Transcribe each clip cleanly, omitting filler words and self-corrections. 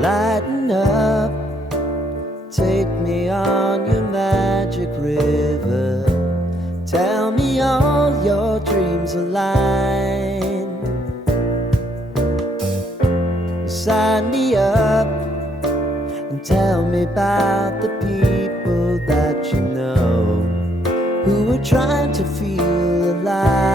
Lighten up, take me on your magic river. Tell me all your dreams align. Sign me up and tell me about the people that you know who are trying to feel alive.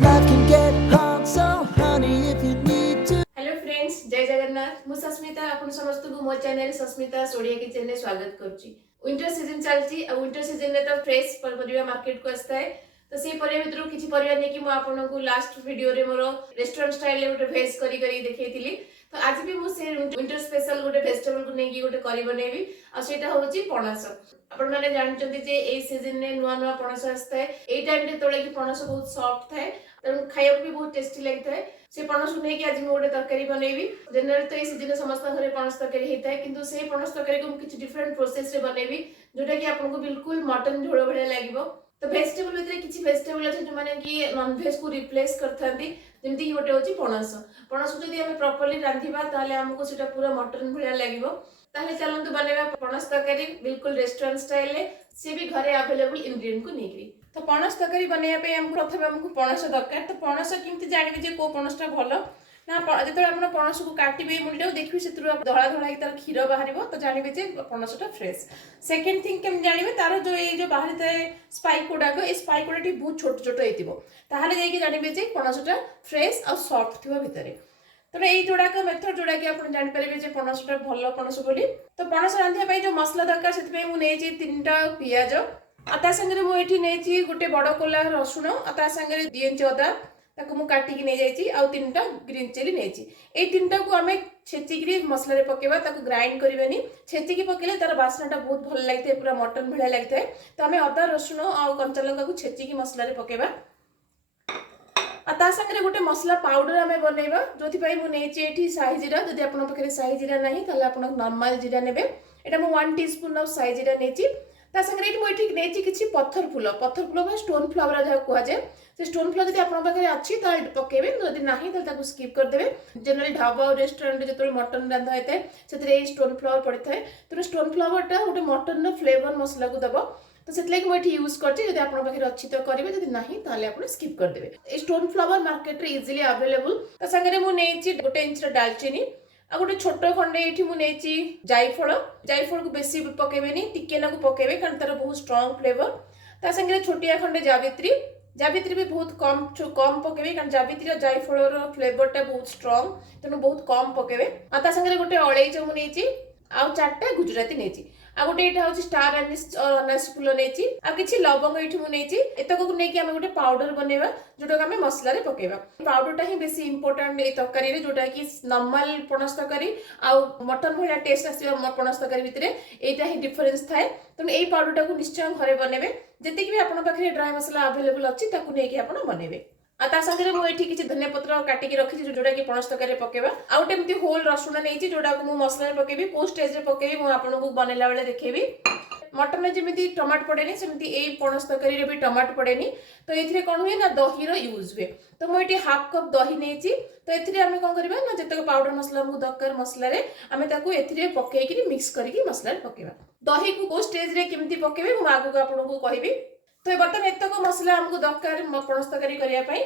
Life can get hard, so honey, if you need to. Hello friends, जय जगन्नाथ। मु सस्मिता आपन समस्त को मो channel Sasmita सोडिया kitchen ने स्वागत करची। Winter season चलची आ winter season ने तो फ्रेश परिबा मार्केट को आस्ता है। तो से परिबा भितर किछि परिबा ने कि मु आपन को लास्ट वीडियो रे मोर रेस्टोरेंट स्टाइल ले गोटे भेज करी देखैतिली। तो आज भी मु से विंटर स्पेशल गोटे वेजिटेबल को नेकी गोटे करी बनेबी आ सेटा होची पणस। आपण माने जानचंती जे ए सीजन ने नुवा नुवा पणस आस्ता है। ए टाइम रे तोळे कि पणस बहुत सॉफ्ट थाए, तेणु खाइबा भी बहुत टेस्टी लगता है। से पणस नहीं कि आज मैं गोटे तरकारी बनैबी। जनरल तो ये सीजन समस्त घरे पणस तरकारी होता है, किंतु से पणस तरकारी को किसी डिफरेंट प्रोसेस रे बनैबी जोटा कि आपको बिल्कुल मटन झोल भलिया लागिवो। तो वेजिटेबल भितर किछि वेजिटेबल अछि जो माने कि नॉन वेज को रिप्लेस करथांती, जेमति कि गोटे होछि पणस। पणस जदि हम प्रॉपर्ली रांधिबा ताले हमको सेटा पूरा मटन भलिया लागिवो। ताले चलंतु बनेबा पणस तरकारी बिल्कुल रेस्टोरेंट स्टाइल ले, से भी घरे अवेलेबल इंग्रेडिएंट को नेकरी। तो पणस तरकारी बनैया पे हमको प्रथमे हमको पणस दरकार। तो पणस केमति जानिबे जे को पणसटा भलो ना, जो आप पणस को काटे मुंडा देखिए से धड़ा धड़ा तार क्षीर बाहर तो जानवे जे पणसटा फ्रेश। सेकेंड थिंग केम जानवे तार जो बाहरी थाए स्पाइक गुड़ाक, ये स्पाइक गुड़ा बहुत छोट छोट होता है, जानवे जे पणसटा फ्रेश आ सॉफ्ट थी भितर। तो ये जोड़ाक मेथड जोड़ा कि आप जापर पणसटा भल पणस बोली। तो पणस रांधिया जो मसला दरकार से मुझे 3टा पियाज आ सागर मुझे गोटे बड़ कोला रसुण आ सागर 2 इंच अदा ताको मु काटिकी नहीं जाइछि आ 3टा ग्रीन चिली नेछि। ए 3टा को हमें छेचिकी मसला रे पकेबा, ताको ग्राइंड करबेनी। छेचिकी पकेले तार बास्नाटा बहुत भल लागथे, पूरा मटन भलिया लागथे। तो हमें अदा रसुण आ कंचा लंका को छेचिकी मसला रे पकेबा आ ता संगे गोटे मसला पाउडर हमें बनैबा, जोथि पई मु नेछि एठी साही जीरा। जदि आपन पकरे साही जीरा नाही ताले आपन नॉर्मल जीरा नेबे। एटा मु 1 टीस्पून ऑफ साही जीरा नेछि। ता संगे एठी मु एठी नेछि किछि पत्थर फूल बा स्टोन फ्लावर जहा कुआ जाय। से स्टोन फ्लावर जदि आपन पाखे अछि ताले पकेबे, जदि नाही ताले ताको स्किप कर देबे। जनरली ढाबा और रेस्टोरेंट रे जतोल मटन रांधा हेते सेतरे ए स्टोन फ्लावर पड़ि थाए। तो स्टोन फ्लावरटा गोटे मटन रो फ्लेवर मसला को दबो। तो सेतले मैं यूज करछि, जदि आपन पाखे अछि तो करिवे, जदि नाही ताले आपन स्किप कर देबे। ए स्टोन फ्लावर मार्केट रे इजीली अवेलेबल। ता संगे मु नेछि गोटे इंच दालचीनी आ गोटे छोट खंडे एठी मु नेछि जायफल। जायफल को बेसी पकेबेनी, टिके ना को पकेबे कारण तार बहुत स्ट्रांग फ्लेवर। ता संगे छोटिया खंडे जावित्री। जावित्री भी बहुत कम कम पकेबे कारण जावित्री और जायफल रो फ्लेवरटा बहुत स्ट्रांग, तेनु बहुत कम पकेबे। आ ता संगे गोटे अळेइच मु नेछि आ 4टा गुजराती नेछि आ गोटे एटा होछि स्टार एनिस और अनास फूल नेछि आ किछि लवंग एठी मु नेछि। एतक को नेकी हम गोटे पाउडर बनेबा जोटा हम मसला रे पकेबा। पाउडरटा ही बेसी इंपोर्टेंट ए तरकारी रे, जोटा कि नॉर्मल पणस तरकारी आ मटन भलिया टेस्ट आसीबा पणस तरकारी भितरे एटा ही डिफरेंस थाए। तो ए पाउडरटा को निश्चय घरे बनेबे। जति कि आपन पाखरे ड्राई मसला अवेलेबल अछि ताकू नेकी आपन बनेबे। आ ता संगे मु एठी किछि धनिया पत्र काटिकी रखिछि जोटा कि पणस तरकारी पकेबा। आ गोटे एमती होल रसुण नेछि जोटा को मु मसला रे पकेबी, को स्टेज रे पकेबी मु आपन को बनेला बेले देखेबी। मटन में जेमिति टमाटो पड़ेनी सेमिति ए पणस तरकारी रे भी टमाटो पड़ेनी। तो एथिरे कोन हुए ना दही रो यूज हुए। तो मु एठी हाफ कप दही नेछि। तो एथिरे हमें कोन करबा ना जतक पाउडर मसला हमको दरकार मसला रे हमें ताकू एथिरे पकेइकरी मिक्स करके मसला रे पकेबा। दही को स्टेज रे केमिति पकेबे मु आगु आपन को कहिबी। तो बर्तमान एतक मसला हमको दरकार पणस तरकारी करिया पई।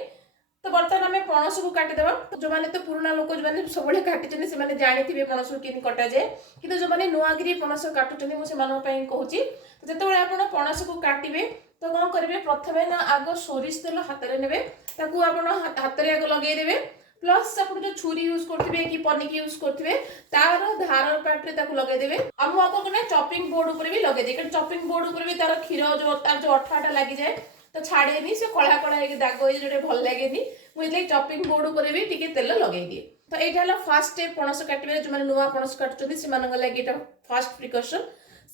तो बर्तमान आम पणस को काटिदेवा। जो मैंने तो पुराना लोक जो सब काटी से जानी पणस को कि कटा जाए, कि जो मैंने नुआगिरी पणस काटुच्च मुझे कहूँ। तो जो आप पणस को काटे तो कौन करेंगे, प्रथमे ना आग सोरिष तेल हाथ में ने हाथ में आग लगेदेवे। प्लस आप जो छुरी यूज करेंगे कि पनिक यूज करेंगे तार धार पार्टे लगेदेवे। और मुझे चॉपिंग बोर्ड उपर भी लगेदे, कारण चॉपिंग बोर्ड उपर भी तार क्षीर जो तार जो अठाटा लगी जाए तो छाड़ेनी, से कला कला दाग हो जो भल लगे। मुझे चॉपिंग बोर्ड उपर भी टिके तेल लगे दिए। तो यहाँ फास्ट स्टेप पणस काटे, जो नुआ पणस काटुच्च से फास्ट प्रिकॉशन।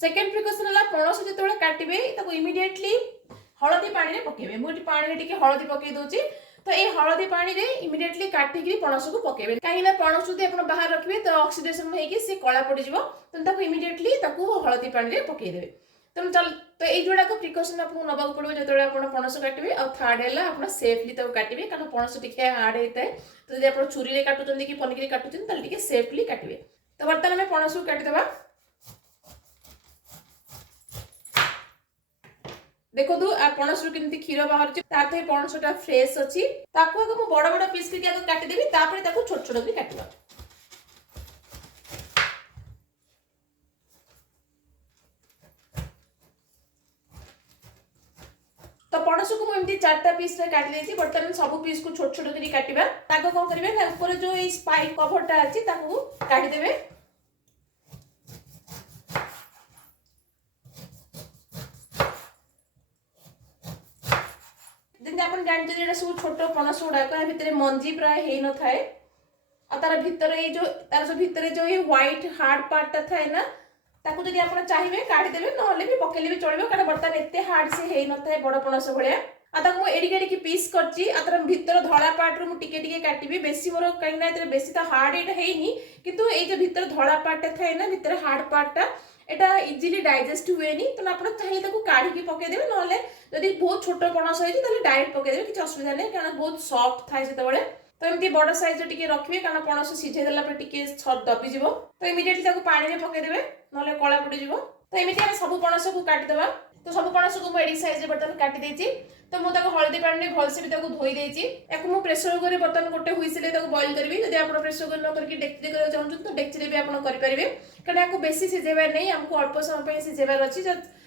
सेकेंड प्रिकॉशन है पणस जो काटे इमिडिएटली हलदी पानी पकेबे। मुझे पानी टिके हलदी पकई दूची। तो ये हलदी पानी रे इमिडिएटली काटिकी पणस को पकेबे, कहीं पणस जो आप बाहर रखिए तो ऑक्सीडेशन होगी से कला पड़ जाए। तो इमिडिएटली हलदी पानी रे पकईदेवे। तेणु चल तो ये जोड़ा को प्रिकॉशन आपको नबाक पड़ो जो आप पणस काटवे और थर्ड है आप सेफली काटवे कारण पणस टे हार्ड होता है तो जब आप छुरी काटुंट कि पनिकी काटुंट सेफली काटवे तो बर्तमान आम पणस को काटिदेवा देखो पणस केमती क्षीर बाहर तो पणसटा फ्रेश अच्छी मुझे बड़ बड़ पीस करके काटिदेवी छोट छोट भी काटवा तो पणस को मुझे 4टा पीस काट देती बर्तमान सब पीस को छोट छोट कर काटिबा ताको कौन करिवे ऊपर जो ये स्पाइक कवरटा अछि ताको काटी देबे जिंदे अपन जानते जेटा सब छोट पणस गुडा का भितरे मंजी प्राय हे न थाए आ तार भितर ये जो तार जो भितर जो ये व्हाइट हार्ड पार्टटा थाए ना ताकू जदि आपण चाहिए काटी देबे नहले भी पकेले भी चलबो कारण बर्तमान एते हार्ड से हेई न थाए बड़ पणस भलिया आ ताकू मु एडी एडी पीस करची आ तार भितर धळा पार्ट रो मु टिके टिके काटिबी बेसी मोर काई ना एते बेसी त हार्ड एटा हेइनी किंतु ए जे भितर धळा पार्ट थाए ना भितर हार्ड पार्टटा एटा इजीली डाइजेस्ट हुएनी तो आपण चाहिए ताकू काढी के पके देबे नहले जदि बहुत छोट पणस होई ताले डायरेक्ट पके देबे किछ असुविधा नै कारण बहुत सॉफ्ट थाए सेते बळे तो एमती बड़ साइज टिके रखिए कारण पणस सिझे देला पर टिके दबी जिवो तो इमिडिएटली ताकू पानी रे पके देबे नहले कला पड़ी जिवो तो एमिति हम सब पणस को काटि देबा तो सब पणस को एडी साइज रे बर्तन काटि देछि तो मु ताको हळदी पानी रे भल से भी ताको धोई देछि एको मु प्रेशर कुकर रे बर्तन गोटे हुइसले ताको बॉईल करबी जदि आपण प्रेशर कुकर न करके डेक्ची करे चाहू तो डेक्ची रे भी आपण करि परिबे कारण एको बेसी सिझेबार नै हमको अल्प समय पे सिझेबार अछि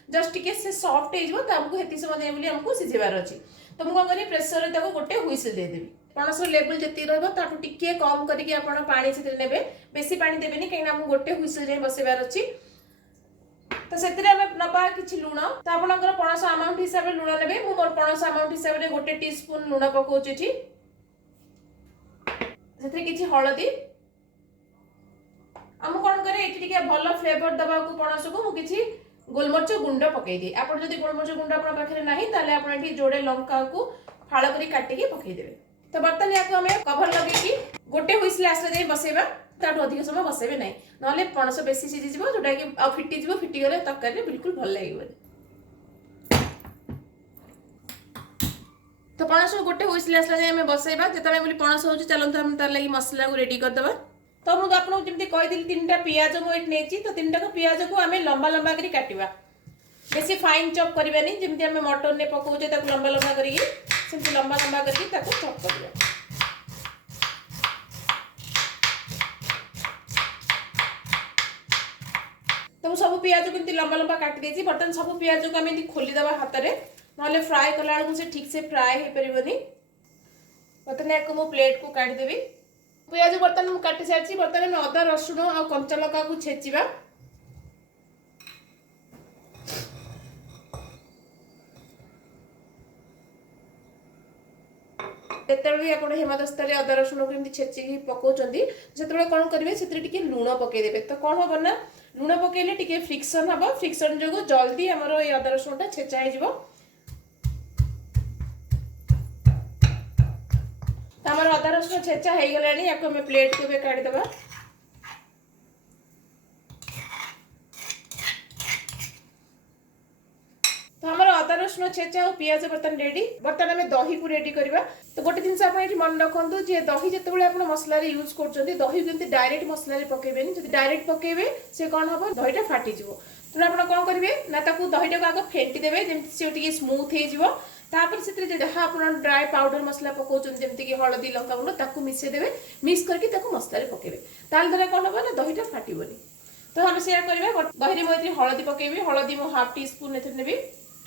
जस्ट टिके से सॉफ्ट हे जिवो त हमको हेती समय दे बोली हमको सिझेबार अछि तो मु कोन करी प्रेशर रे ताको गोटे हुइसल दे देबी पणस लेवल जति रहबो ताकू टिके कम करके आपण पानी से नेबे बेसी पानी देबेनी काहे हमको गोटे हुइसल जे बसेबार अछि तो सेतिरे हम नबा किछि लूण तो आपनकर पणस अमाउंट हिसाब रे लूण नेबे मु मोर पणस अमाउंट हिसाब रे गोटे टीस्पून लूण पकोछि छि सेतिरे किछि हळदी हम कोन करे एठी टिके भलो फ्लेवर दबा को पणस को मु किछि गोलमरच गुंड पकई दे आपण जदि गोलमरच गुंड आपण पाखरे नाही ताले आपण एठी जोडे लंका को फाळ करी काटी के पकई देबे तो बर्तन याको हमें कवर लगे कि गोटे हुइसल आसले दे बसेबा ताठो अधिक समय बसेबे नै नले पणस बेसी सिझी जिवो जोटा कि आ फिटी जिवो फिटी गले तरकारी रे बिल्कुल भल लागिबो तो पणस गोटे हुइसल आसले दे हमें बसेबा जेतबे बोली पणस होची चलंत हम तार लागि मसला को रेडी कर दबा तो मु आपन जेमति कहि दिल तीनटा पियाज मु एट नेची तो तीनटा को पियाज को हमें लंबा लंबा करी काटिबा बेसी फाइन चॉप करबानी जेमति हमें मटन ने पकोचे ताको लंबा लंबा करी सेमति लंबा लंबा करके ताको चॉप करबा तो सब पियाज को लंबा लंबा काटी देछि बर्तन सब पियाज को हमें खोली दबा हाथ रे नले फ्राई कला से ठीक से फ्राई हे परिबनी बर्तन एको मो प्लेट को काटी देबी पियाज बर्तन मु काटी सारछि बर्तन में अदा रसुण और कंचा लका को छेचिबा तेतबे आपण हेमदस्तारे अदा रसुण को एमती छेचिकी पकोचंदी सेतबे कोन करिवे सेतरे टिके लूण पके देबे तो कोन होबो ना लूण पकेले टिके फ्रिक्शन हबो फ्रिक्शन जोगो जल्दी हमरो ए अदा रसुणटा छेचा हे जिवो हमर अदा रसुण छेचा हे गलानी याको में प्लेट को बे काट देबा तो हमर अदा रसुण छेचा और पियाज बर्तन रेडी बर्तन में दही को रेडी करबा तो गोटे दिन से आपण एठी मन रखंतु जे दही जतबेले आपण मसला रे यूज करचंदी दही केमती डायरेक्ट मसला रे पकेबेनी जदि डायरेक्ट पकेबे से कोन हबो दहीटा फाटी जिवो तो आपण कोन करिवे ना ताकू दहीटा को आगो फेंटी देबे जेमति से टिके स्मूथ हे जिवो तापर सेतरे जहा आपण ड्राई पाउडर मसला पकोचन जेमति कि हळदी लंका गुंड ताकू मिसे देबे मिक्स करके ताकू मसला रे पकेबे ताल द्वारा कोन हबो ना दहीटा फाटीबोनी तो हम शेयर करबा दही रे मोइत्री हळदी पकेबी हळदी मो हाफ टी स्पून एथे नेबी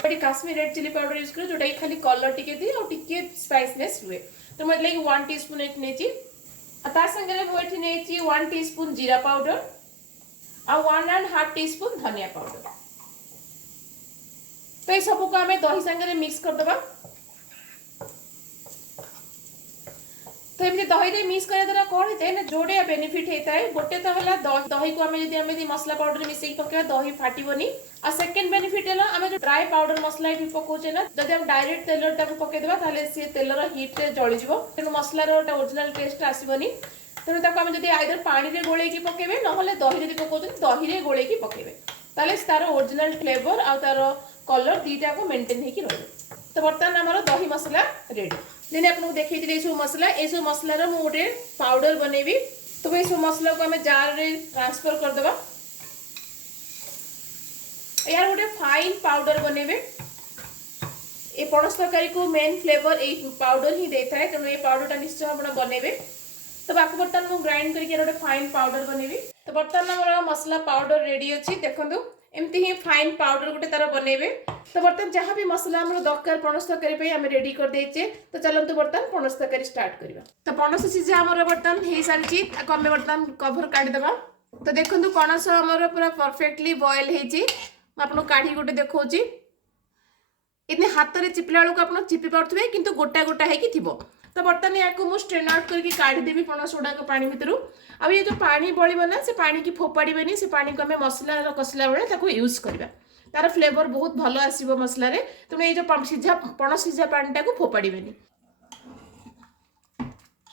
बड़ी Kashmir red chilli powder use करो जोटा खाली कलर टिके दी और टिके स्पाइसनेस हुए तो मैं लाइक 1 टीस्पून एट नेची तार संगे रे मोइठी नेची 1 टीस्पून जीरा पाउडर और 1.5 टीस्पून धनिया पाउडर तो ये सब को हमें दही संगे रे मिक्स कर दबा तो एमती दही रे मिक्स करे द्वारा कोन हेते ना जोड़े बेनिफिट हेता है गोटे तो हला दही को हमें यदि हमें मसला पाउडर मिसेई पकेबा दही फाटीबोनी आ सेकंड बेनिफिट है हमें जो ड्राई पाउडर मसला भी पकोचे ना जदि हम डायरेक्ट तेलर ताको पके देबा ताले से तेलर हीट रे जळि जिवो तेनु मसला रो ओरिजिनल टेस्ट आसीबोनी तेनु ताको हम जदि आइदर पानी रे गोळे की पकेबे न होले दही रे पकोचे दही रे गोळे की पकेबे ताले तार ओरिजिनल फ्लेवर आ तार कलर दीटा को मेंटेन होकी रही। तो बर्तमान आमर दही मसला रेडी। जेने आपको देखी सब मसला ये सब मसलार मुझे गोटे पाउडर बनैबी। तो ये सब मसला को आम जार रे ट्रांसफर करदे। यार गोटे फाइन पाउडर बनैबे। ये पणस तरकारी को मेन फ्लेवर ये पाउडर ही देता है, तेणु ये पाउडर निश्चय आप बनैबे। तो बाकी बर्तमान मुझे ग्राइंड करके गोटे फाइन पाउडर बनैबी। तो बर्तमान आम मसला पाउडर रेडी अच्छी देखो एमती ही फाइन पाउडर गोटे तार बनैबे। तो बर्तमान जहाँ भी मसला आम दरकार पणस तरकारी आम रेडी कर देचे। तो चलते बर्तमान पणस तरकारी स्टार्ट करवा। तो पणस सीझा आमर बर्तमान हो सारी आम बर्तमान कभर काढ़ीदे। तो देखो पणस आमर पूरा परफेक्टली बॉयल होती। आपको काढ़ी गोटे देखा इतने हाथ में चिपिला बेलू आप चिपी पारे कि गोटा गोटा हो। तो बर्तमान या स्ट्रेन आउट करके काढ़ीदेवी पणस गुड़ाक पानी भितर। अब ये जो पानी बड़ो ना से पानी की फोपाड़े से पानी को आम मसला कषिला बेले यूज करवा। तार फ्लेवर बहुत भल आसो मसलार। तेणु ये सीझा पणस सीझा पानी को फोपाड़े।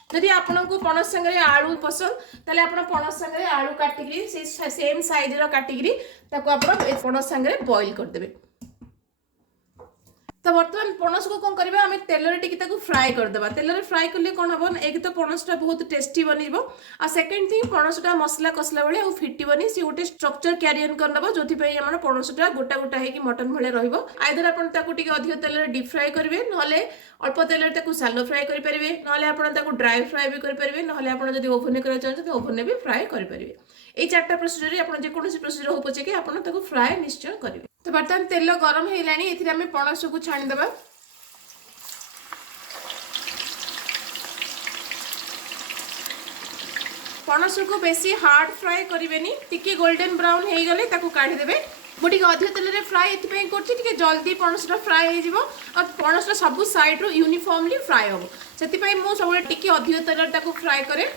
जदि आपको पणस संगे आलू पसंद ताले आप पणस संगे आलू काटिकी सेम साइज काटिकी पणस संगे बॉइल करदे। तो बर्तमान पणस को कौन करबा आम तेल फ्राए करदे। तेल फ्राए कले कौन हम एक तो पणसटा बहुत टेस्टी बन आ सेकेंड थिंग पणसटा मसला कसला बेले आ फिटबनी सी गोटे स्ट्रक्चर क्यारियन करनब जो आम पणसटा गोटा गोटा होगी मटन भाई रही। आइदर आपको अधिक तेल डीप फ्राए करेंगे ना अल्प तेल सालो फ्राए करेंगे ना ड्राई फ्राए भी करेंगे ना ओभन करना चाहते ओभन भी फ्राए करेंगे। ये चार्टा प्रोसीजर आप जेकोसी प्रोसीजर हो पचे कि आप फ्राए निश्चय करेंगे। तो बर्तमान तेल गरम होगा पणस को छाणीदे। पणस को बेसी हार्ड फ्राए करेंगे टिके गोल्डन ब्राउन हो गले काढ़ीदे। मुझे अधिक तेल में फ्राए ये जल्दी पणसटा फ्राए हो पणसटा सब साइड्रु यूनिफॉर्मली फ्राए हम से मुझे टिके अधिक तेल फ्राए करे।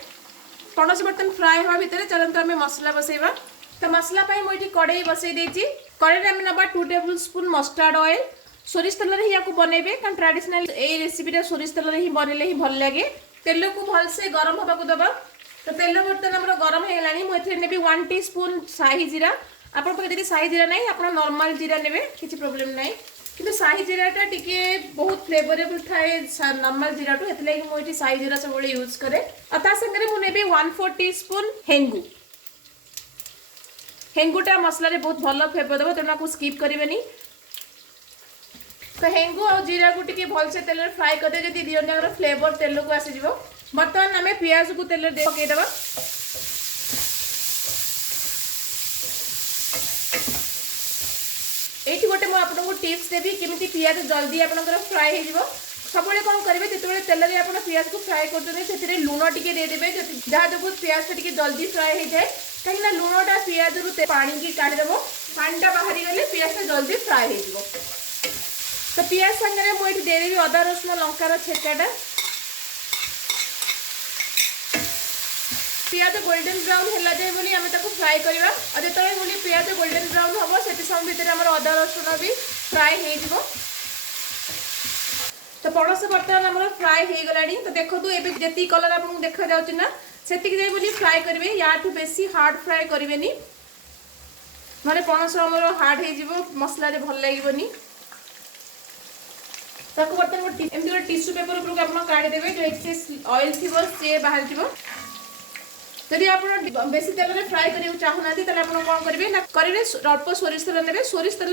पणस बर्तन फ्राए हवा भितर चलते आम मसला बसैबा। तो मसला मुझे कड़े बसई देती। कड़े आम ना 2 टेबल स्पून मस्टार्ड ऑयल सोरिष तेल ही बनइबे कारण ट्रेडिशनल ये रेसिपी सोरिष तेल ही बनइले ही भल लगे। तेल को भलसे गरम होगा दबा। तो तेल बर्तन आम गरम होगा मुझे नेबी 1 टीस्पून शाही जीरा। आप शाही जीरा ना आप नॉर्मल जीरा ने किसी प्रोब्लेम ना कि शाही जीराटा टी बहुत फ्लेवरेबल थाए नॉर्मल जीरा टू एथि मुझे शाही जीरा सब यूज करे। और संगे मुझे 1/4 टीस्पून हेंगू। हेंगूटा मसला बहुत भल फ्लेवर देव तेणु स्किप करेंगे। तो हेंगू और जीरा को टी भलसे तेल फ्राए करदे जब दी जन फ्लेवर तेल को आसीज। बर्तमान आम पियाज को तेल पकईदे। ये गोटे मुझे टिप्स देवी केमी पियाज जल्दी आप फ्राए हो। सब कौन करेंगे जो तेल में आप पियाज को फ्राए कर लुण टी देदेवे जहाँ जो पियाज टी जल्दी फ्राए हो जाए कहीं लुणटा पियाज रु पानी की काढ़ीदेव। पानीटा बाहरी गले पियाजटा जल्दी फ्राए हो। तो पियाज संगे मुझे देदेवी अदा रसुण लंकार छेचाटा। पियाज गोल्डन ब्राउन है जाए बोली आम फ्राए करवा और जो बोली पियाज गोल्डन ब्राउन हम से समय भितर आम अदा रसुण भी फ्राए हो। तो पणस बर्तमान आम फ्राए हो गला। तो देखो ये जी कलर आपको देखा जाऊँ ना से बोली फ्राए करेंगे या बेसी हार्ड फ्राए करेंगे ना पणस आमर हार्ड हो मसला भल लगे। बर्तमान एमती गोटे टिश्यू पेपर उपरको आप काढ़ीदेवे जो एक्सेस ऑयल थी सी बाहर थी। जदि आप बेसी तेल में फ्राए करने चाहूना कौन करेंगे ना करेंगे अल्प सोरिष तेल ने सोरिष तेल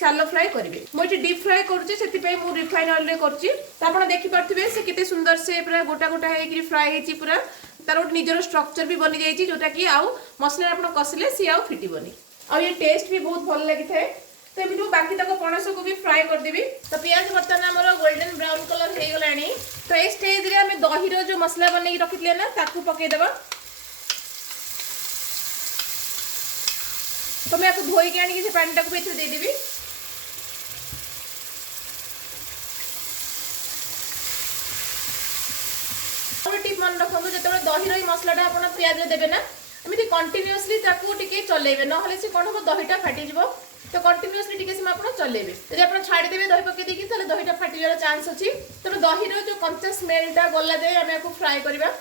सालो फ्राए करेंगे। मुझे डीप फ्राए करुँचे रिफाइन ऑयल कर देखिपे से कितने सुंदर से पूरा गोटा गोटा हो फ्राए हो पूरा तार गोटे निजर स्ट्रक्चर भी बनी जाइए जोटा कि आउ मसला आप कसले सी आउ फिटबनी और ये टेस्ट भी बहुत भल लगी थाए। तो ये बाकी तक पणस को भी फ्राए करदेवी। तो पियाज बर्तमान आमर गोल्डन ब्राउन कलर हो गला। तो ये स्टेज रे आम दही जो मसला बनई रखी ना पकईदे। तो मैं आपको धोई आनी से पानी टाक भी देदेवी। टिप मन रखु जो दही रही मसलाटा आप पियाज देवे ना एमती कंटिन्यूअसली चलेबे ना से कौन हम दहीटा फाटी। तो कंटिन्यूअसली टिके समय आप चलेबे जब आप छाड़ीदेवे दही पकई देखिए दहीटा फाटी चांस अच्छी। तेणु दही जो कंचा स्मेलटा गला जाए आम फ्राए करवा।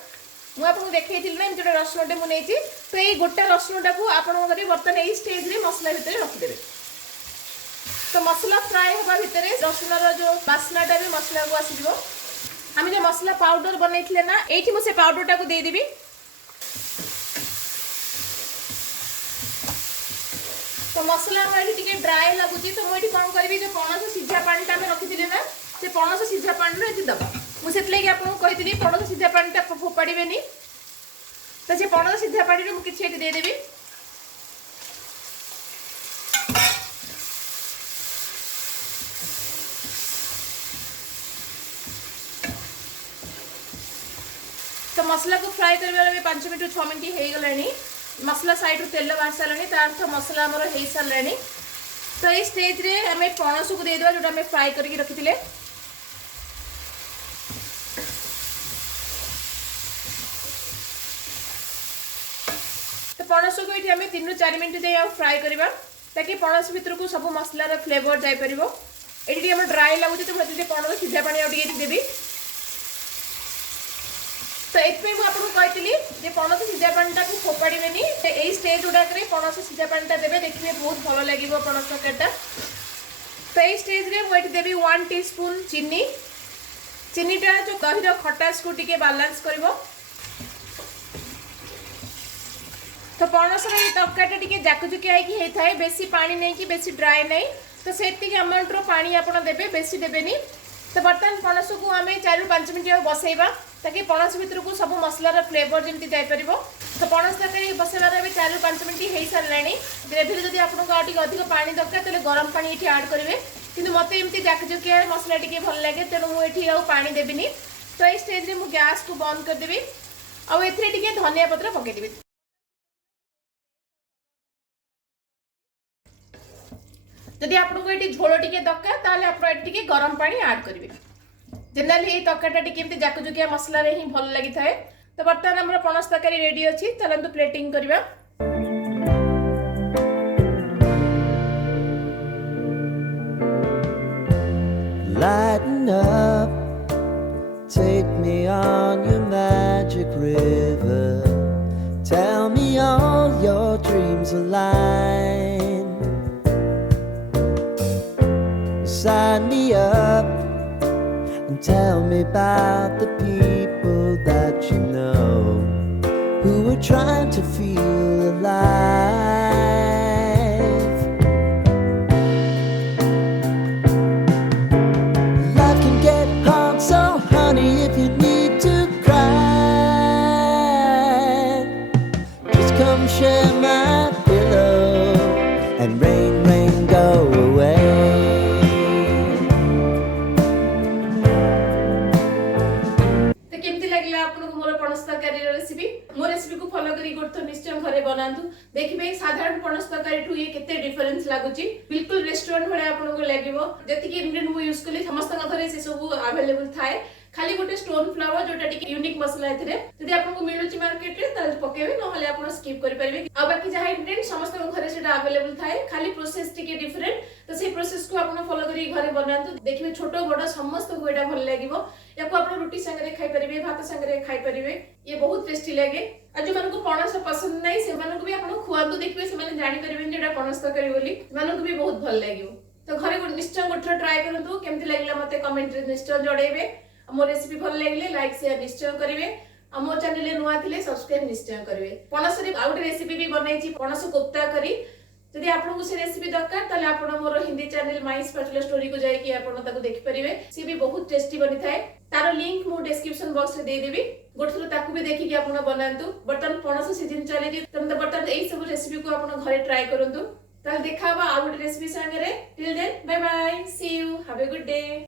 ମୁଁ ଆପଣଙ୍କୁ ଦେଖେଇଥିଲି ନା ଏମିତି ଗୋଟେ ରସୁଣଟେ ମୁଁ ନେଇଛି। ତ ଏଇ ଗୋଟେ ରସୁଣଟାକୁ ଆପଣଙ୍କ ଘରେ ବର୍ତ୍ତମାନ ଏଇ ଷ୍ଟେଜରେ ମସଲା ଭିତରେ ରଖିଦେବେ। ତ ମସଲା फ्राए ହେବା ଭିତରେ ରସୁଣର ଯୋଉ ବାସ୍ନାଟା ବି ମସଲାକୁ ଆସିଯିବ। ଆମେ ଯୋଉ ମସଲା ପାଉଡର ବନେଇଥିଲେ ନା ଏଇଠି ମୁଁ ସେ ପାଉଡରଟାକୁ ଦେଇଦେବି। तो मसला हमारे टिके ड्राई लगुची तो मुझे कौन करी जो पणस सीझा पानी आम रखी ना से पणस सीझा पानी ये दबा मुझे आपको कही पणस सीझा पानी फोपाड़े तो से पणस सीझा पानी मुझे किसी देदेवी। तो मसला को फ्राए कर 5 मिनट 6 मिनट हो गलानी। मसला साइड रू तेल बाहर सारे तार तो मसला आमर हो सारे। तो ये स्टेज रे आम पणस को देदेवा जोटा आम फ्राए करके रखी थे। तो पणस को ये आम 3 ରୁ 4 मिनट जाए फ्राए करवा ताकि पणस भीतर को सब मसलार फ्लेवर जापर। ये आम ड्राए लगुच तो मुझे पणस सीझा पानी आगे देवी। तो ये आपको कही पणस सीझा पानी फोपाड़े यही स्टेज गुड़ाक पणस सीझा पानी देवे देखिए बहुत भल लगे पणस तरकारीटा। तो ये स्टेज रे मुझे देवी 1 टीस्पून चीनी। चीनीटा जो दही खटास को टिके बालांस कर। तो पणस तरकारीटा टिके जाकुजुकिया होता है बेसी पानी नहीं कि बेसी ड्राए नहीं। तो से अमाउंट पानी आप देवे बेसी देवेनी। तो बर्तमान पणस को आम 4 ରୁ 5 मिनट बसैबा ताकि पणस भीतर को सब मसलार फ्लेवर जमी जापर। तो पणस तरकारी बसैबार 4 ରୁ 5 मिनट हो सारे। ग्रेवी जब आपको अधिक पानी दरकार तो गरम पानी ये आड करेंगे कि मत एमती जाकजुकिया मसला टी भल लगे तेणु मुझे पानी देविनी। तो ये स्टेज में मुझे गैस को बंद करदेवी आउ ए धनिया पत्र पकईदेवी। जदि आपको ये झोल टी दरकार ताले आप गरम पानी आड करेंगे। जनरली ये तरकारीटा टी जाकजुकिया मसला रे ही भल लगी थाए। तो बर्तमान आम पणस तरकारी रेडी अच्छी चलते प्लेटिंग करवा। Lighten up, take me on your magic river. Tell me all your dreams align. Sign me up and tell me about the people that you know who are trying to feel alive. Life can get hard, so honey, if you need to cry, just come share my pillow and rain, rain, go away. Recipe मो recipe को follow करी गोट निश्चय घरे बनातु देखिबे साधारण पणस तरकारी ठू ये केते डिफरेंस लागुची। बिल्कुल रेस्टोरेंट भले आपनको लागिवो जति कि इंग्रेडिएंट मु यूज कली समस्त घरे से सब अवेलेबल थाए। खाली गोटे स्टोन फ्लावर जोटा टिके यूनिक मसला एथिरे जदि आपनको मिलुची मार्केट रे त पकेबे नहले आपण स्किप करि परिबे। आ बाकी जहा इंग्रेडिएंट समस्त घरे सेटा अवेलेबल थाए खाली प्रोसेस टिके डिफरेंट। तो से प्रोसेस को आपण फॉलो करी घरे बनातु देखिबे छोटो बड़ समस्त को एटा भल लागिवो। याको आपण रोटी संगे खाइ परिबे भात संगे खाइ परिबे ये बहुत टेस्टी लागे। आ जो मानको पणस पसंद नाही से मानको भी आपण खुआंतु देखिबे से माने जानि परिबे जेटा पणस तरकारी बोली मानको भी बहुत भल लागिवो। तो घरे निश्चय गोठर ट्राई करंतु केमति लागला मते कमेंट रे निश्चय जणाइबे। मो रेसिपी भल लगे लाइक शेयर निश्चय करेंगे। मो चैनल नुआ थे सब्सक्राइब निश्चय करेंगे। पणस आ गए रेसिपी भी बनई पणस कोफ्ता करी जदि आपको से रेसिपी दरकार ताले आपण मोर Hindi channel my special story को जाई कि आपण ताको देखि परिबे। सी भी बहुत टेस्टी बनी थाए तारो लिंक मु डिस्क्रिप्शन बॉक्स रे दे देबी गोठलो ताको भी देखि कि आपण बनांतु। बटन पणस सीजन चली जे तम बटन एई सब रेसिपी को आपण घरे ट्राई करंतु। ताले देखाबा आ गए रेसिपी संगे रे till then bye bye see you have a good day.